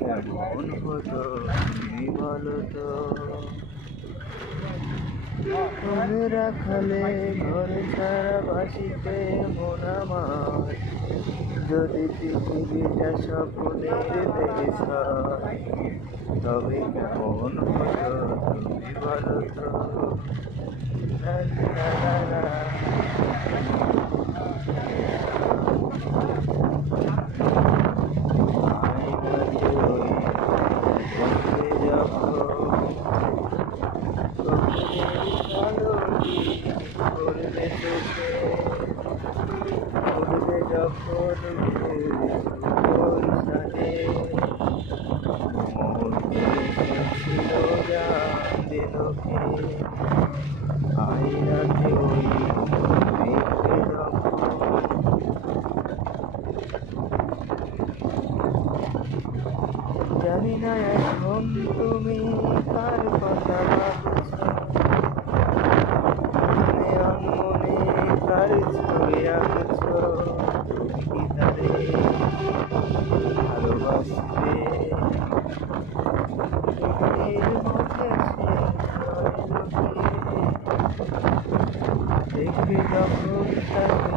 কেমন হতো তুমি বলো তো। তুমি রাখালে ঘর ছাড়া বাসিতে মন আমার, যদি পৃথিবীটা স্বপ্নের দেশ হয়, তবে কেমন হতো তুমি বলো তো। লা লা লা লা। আয়নাতে ওই বন্ধে যখন করবে চোখে, উঠবে যখন সাথে মন ছিল জানবে লোকে। আয়নাতে ওই দেখবে যখন, জানি না এখন তুমি কার কথা ভাবছো, মনে অনমনে কার ছবি আঁকছো। তুমি কি তারে ভালোবাসবে? এর মধ্যে সে দেখবে যখন তাকে